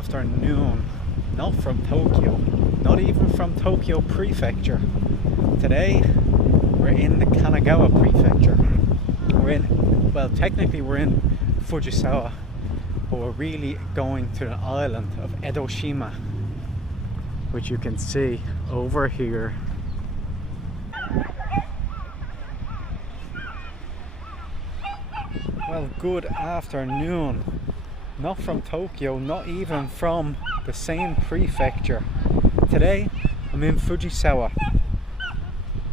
afternoon, not from Tokyo, not even from Tokyo Prefecture. Today we're in the Kanagawa Prefecture. Technically we're in Fujisawa, but we're really going to the island of Enoshima, which you can see over here. Well, good afternoon. Not from Tokyo, not even from the same prefecture. Today I'm in Fujisawa.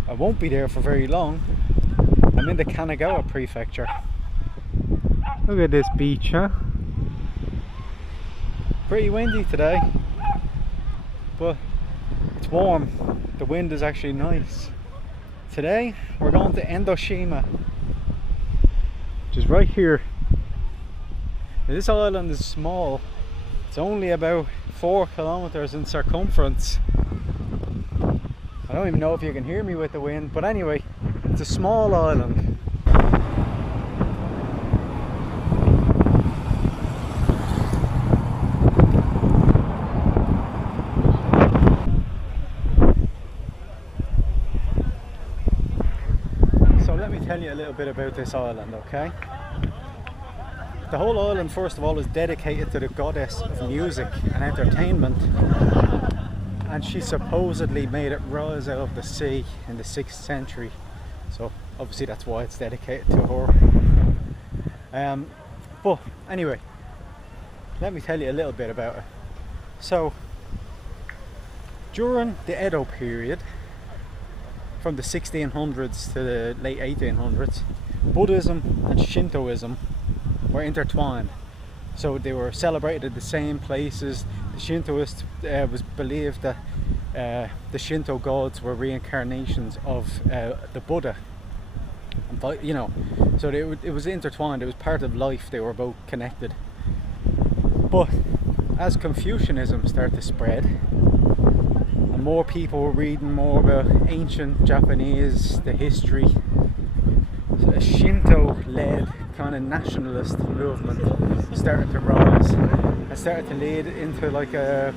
I won't be there for very long. I'm in the Kanagawa Prefecture. Look at this beach, huh? Pretty windy today, but it's warm. The wind is actually nice. Today we're going to Enoshima, which is right here. Now, this island is small. It's only about 4 kilometers in circumference. I don't even know if you can hear me with the wind, but anyway, it's a small island. So let me tell you a little bit about this island, okay? The whole island, first of all, is dedicated to the goddess of music and entertainment, and she supposedly made it rise out of the sea in the 6th century, so obviously that's why it's dedicated to her. But anyway, let me tell you a little bit about it. So during the Edo period, from the 1600s to the late 1800s, Buddhism and Shintoism were intertwined, so they were celebrated at the same places. The Shintoists was believed that the Shinto gods were reincarnations of the Buddha, and, you know, so it was intertwined. It was part of life. They were both connected. But as Confucianism started to spread and more people were reading more about ancient Japanese, the history, so a Shinto-led kind of nationalist movement started to rise and started to lead into like a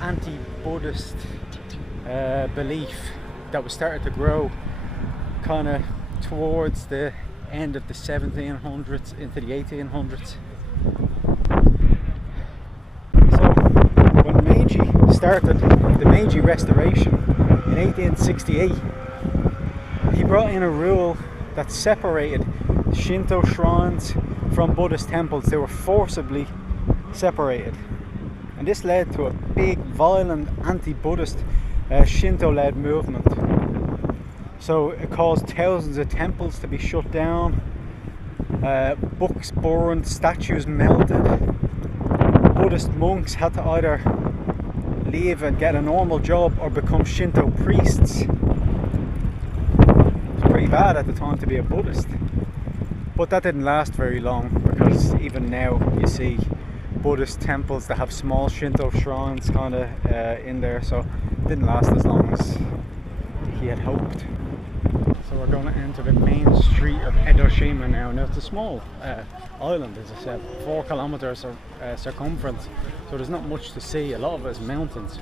anti-Buddhist belief that was starting to grow kind of towards the end of the 1700s into the 1800s. So when Meiji started the Meiji Restoration in 1868, he brought in a rule that separated Shinto shrines from Buddhist temples. They were forcibly separated, and this led to a big, violent, anti-Buddhist Shinto-led movement. So it caused thousands of temples to be shut down, books burned, statues melted. Buddhist monks had to either leave and get a normal job or become Shinto priests. It was pretty bad at the time to be a Buddhist. But that didn't last very long, because even now you see Buddhist temples that have small Shinto shrines kind of in there, so it didn't last as long as he had hoped. So we're going to enter the main street of Enoshima now. Now it's a small island, as I said, 4 kilometers of circumference, so there's not much to see. A lot of it is mountains.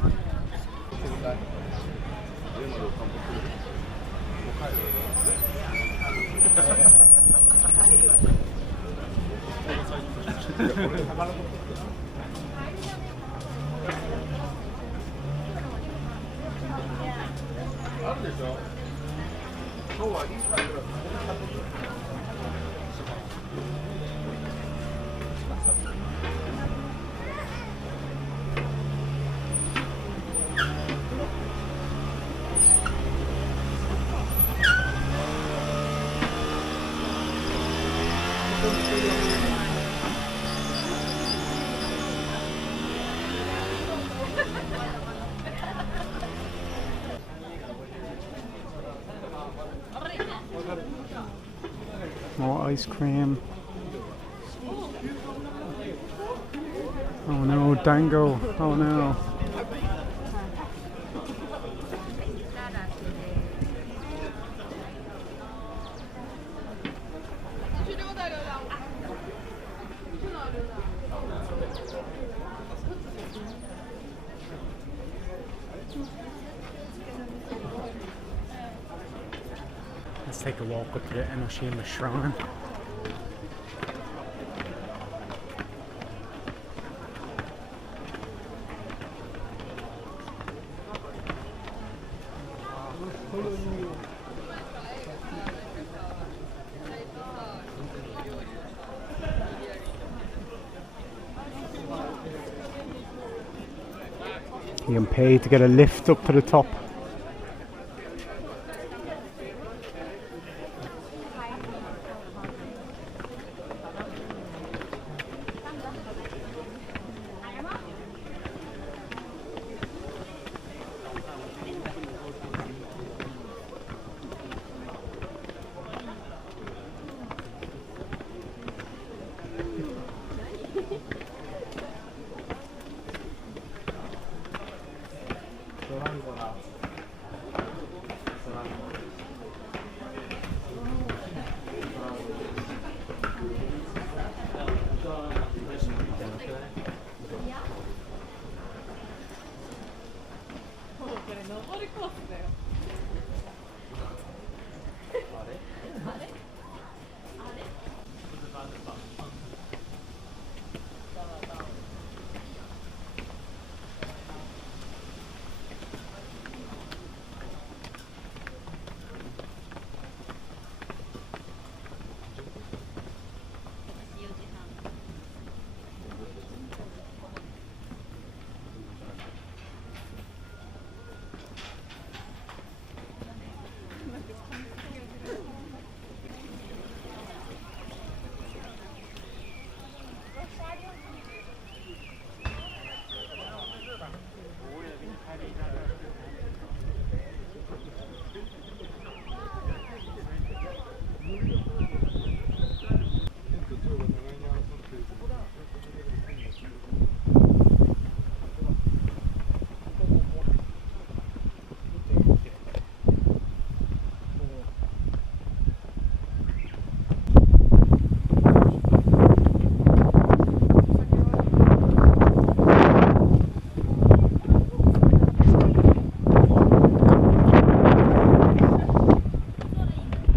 More ice cream. Oh no, dango. Oh no. Let's take a walk up to the Enoshima shrine. You can pay to get a lift up to the top.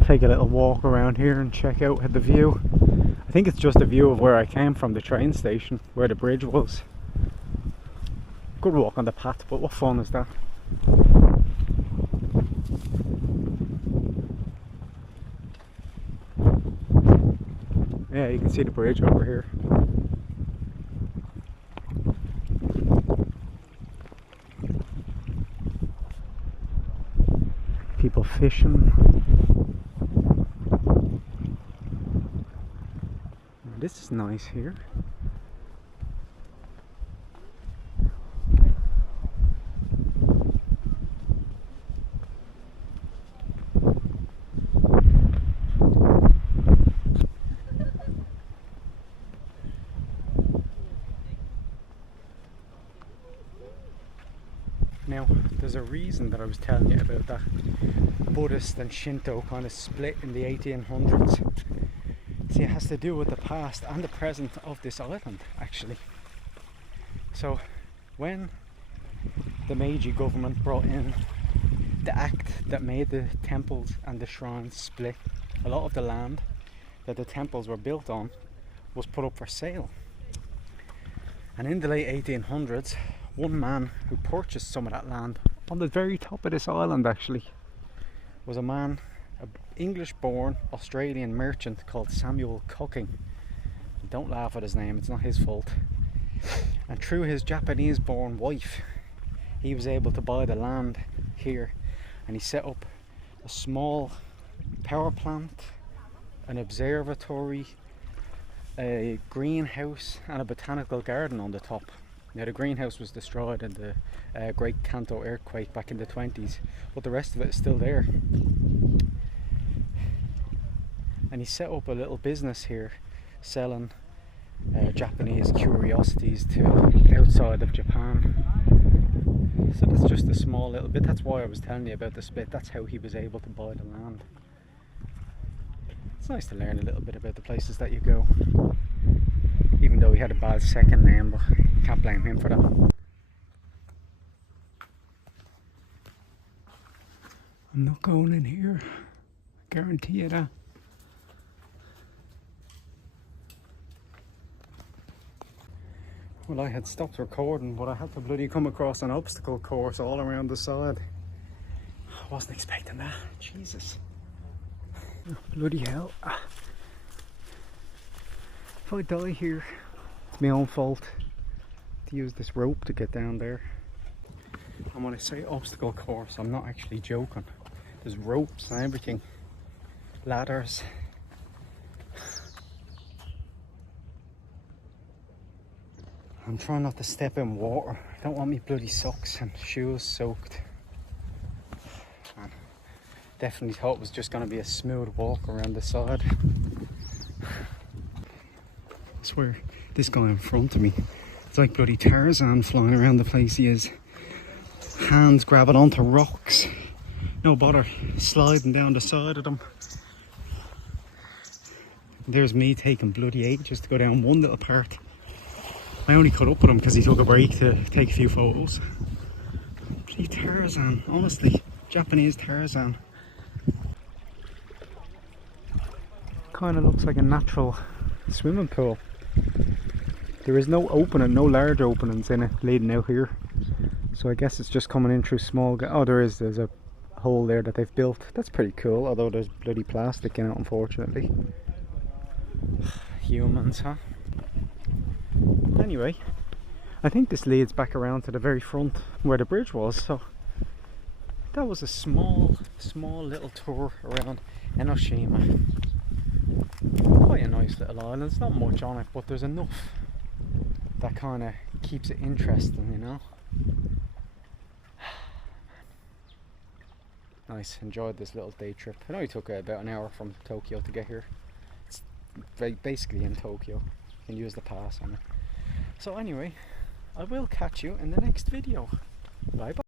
Take a little walk around here and check out the view. I think it's just a view of where I came from, the train station, where the bridge was. Good walk on the path, but what fun is that? Yeah, you can see the bridge over here. People fishing. This is nice here. Now, there's a reason that I was telling you about that Buddhist and Shinto kind of split in the 1800s. See, it has to do with the past and the present of this island, actually. So, when the Meiji government brought in the act that made the temples and the shrines split, a lot of the land that the temples were built on was put up for sale. And in the late 1800s, one man who purchased some of that land on the very top of this island, actually, was a man, an English-born Australian merchant called Samuel Cocking. Don't laugh at his name, it's not his fault. And through his Japanese-born wife, he was able to buy the land here, and he set up a small power plant, an observatory, a greenhouse and a botanical garden on the top. Now, the greenhouse was destroyed in the Great Kanto earthquake back in the 20s, but the rest of it is still there. And he set up a little business here selling Japanese curiosities to outside of Japan. So that's just a small little bit. That's why I was telling you about the split. That's how he was able to buy the land. It's nice to learn a little bit about the places that you go, even though he had a bad second name, but can't blame him for that. I'm not going in here. Guarantee you that. Well, I had stopped recording, but I had to bloody come across an obstacle course all around the side. I wasn't expecting that. Jesus. Oh, bloody hell. If I die here, it's my own fault to use this rope to get down there. And when I say obstacle course, I'm not actually joking. There's ropes and everything. Ladders. I'm trying not to step in water. I don't want me bloody socks and shoes soaked. Man, definitely thought it was just going to be a smooth walk around the side. I swear, this guy in front of me, it's like bloody Tarzan flying around the place he is. Hands grabbing onto rocks. No bother sliding down the side of them. There's me taking bloody ages to go down one little part. I only caught up with him because he took a break to take a few photos. Bloody Tarzan, honestly, Japanese Tarzan. Kind of looks like a natural swimming pool. There is no opening, no large openings in it leading out here. So I guess it's just coming in through small. Oh, there's a hole there that they've built. That's pretty cool, although there's bloody plastic in it, unfortunately. Humans, huh? Anyway, I think this leads back around to the very front where the bridge was, so that was a small little tour around Enoshima. Quite a nice little island. There's not much on it, but there's enough that kind of keeps it interesting, you know. Nice, enjoyed this little day trip. It only took about an hour from Tokyo to get here. It's basically in Tokyo. You can use the pass on it. So anyway, I will catch you in the next video. Bye bye.